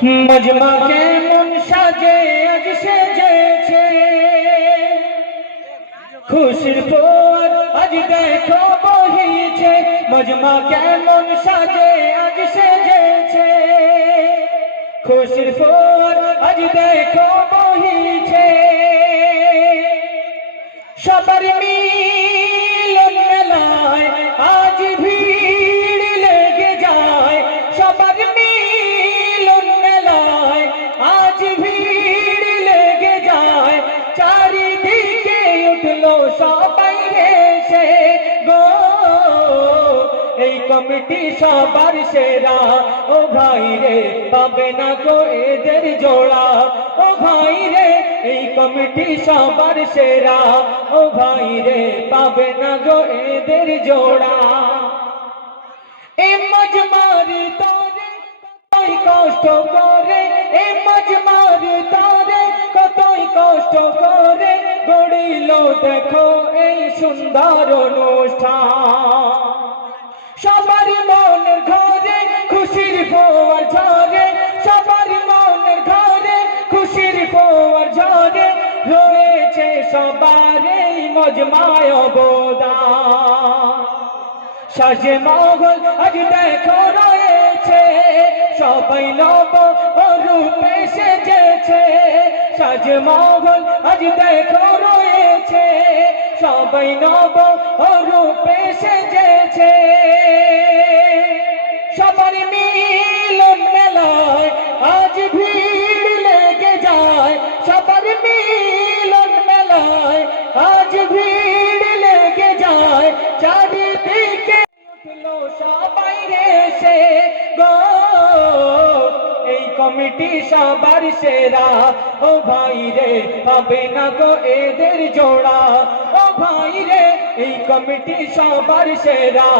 মজমা কেমন সাজে, আজ সেজেছে খুশির পর আজ দেখো বহিছে মজমা কেমন সাজে, আজ সেজেছে খুশির পর আজ দেখো বহিছে সবার মিলন মেলায় আজ ভিড় উঠল সবাই এসে গো। এই কমিটি সবার সেরা। ও ভাই রে, পাবে না গো এদের জোড়া। ও ভাই রে, এই কমিটি সবার সেরা। ও ভাই রে, পাবে না গো এদের জোড়া। এ মজমারি তোরে কষ্ট করে। এ মজমারি গড়িল দেখো এই সুন্দর অনুষ্ঠান। সবার মনের ঘরে খুশির ফোয়ার ঝরে, সবার মনের ঘরে খুশির ফোয়ার ঝরে, রয়েছে সবার এই মজমায় অবদান। সাজে মগল আজ দেখো রয়েছে, সবাই নব রূপে সাজে মগল আজ দেখো রয়েছে। সবাই নব রূপে সেজেছে। কমিটি সবার সেরা। ও ভাই রে হবে না গো এদের জোড়া। ও ভাই রে, এই কমিটি সবার সেরা।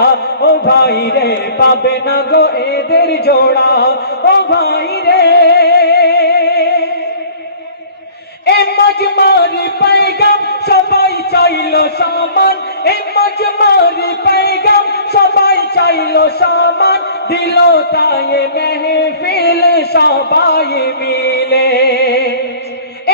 ও ভাই রে, পাবে না গো এদের জোড়া। ও ভাই রে। এই মজমার পাইগাম সবাই চাইল পাইগাম সবাই চাইল দিল তাই মেহফিল সবাই মিলে।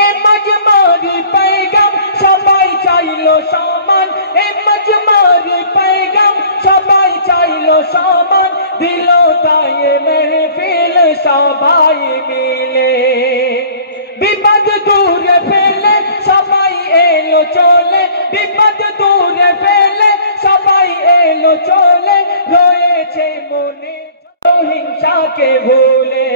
এ মজমারি পেগম সবাই চাইল সমান। এ মজমারি পেগম সবাই চাইল সমান। দিল তাই মেহফিল সবাই মিলে। রয়েছে মনে হিংসাকে ভুলে।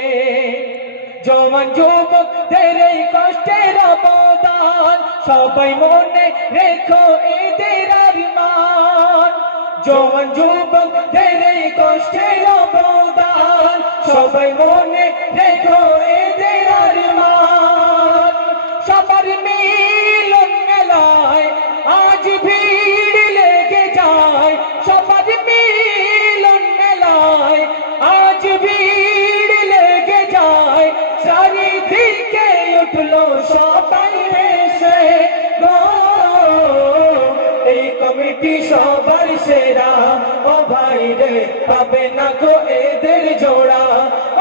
জওয়ান যুবকদের এই কষ্টের অবদান, সবাই মনে রেখো এদের আরমান জওয়ান যুবকদের এই কষ্টের অবদান, সবাই মনে রেখো এদের আরমান সবার মিলন সবাই গো এই কমিটি সবার সেরা। ও ভাই রে, পাবে না গো এদের জোড়া।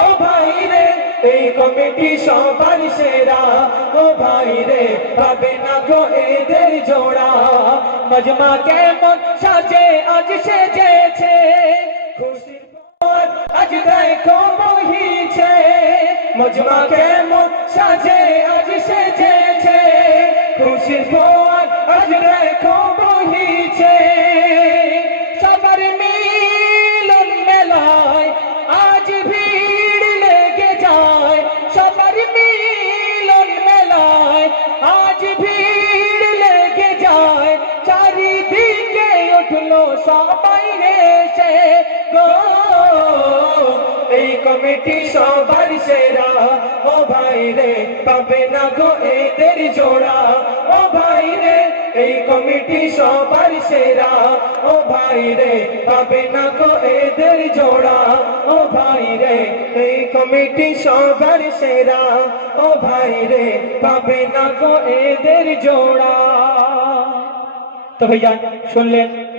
ও ভাই রে, এই কমিটি সবার সেরা। ও ভাই রে, পাবে না গো এদের জোড়া। মজমা কেমন সাজে, আজ সেজেছে। খুশির আজ দেখো বহিছে। মজমা কেমন সাজে, আজ সেজেছে। খুশির পর আজ দেখো বহিছে। সবার মিলন মেলায় আজ ভিড় লেগে যায়। সবার মিলন মেলায় আজ ভিড় লেগে যায়। চারিদিকে উঠল সবাই রেসে গো কমিটি সবার সেরা। ও ভাই রে, পাবে না গো এদের জোড়া। ও ভাই রে, এই কমিটি সবার সেরা। ও ভাই রে, পাবে না গো এদের জোড়া। ও ভাই রে, এই কমিটি সবার সেরা। ও ভাই রে, পাবে না গো এদের জোড়া। তো ভাইয়া, শুনলেন?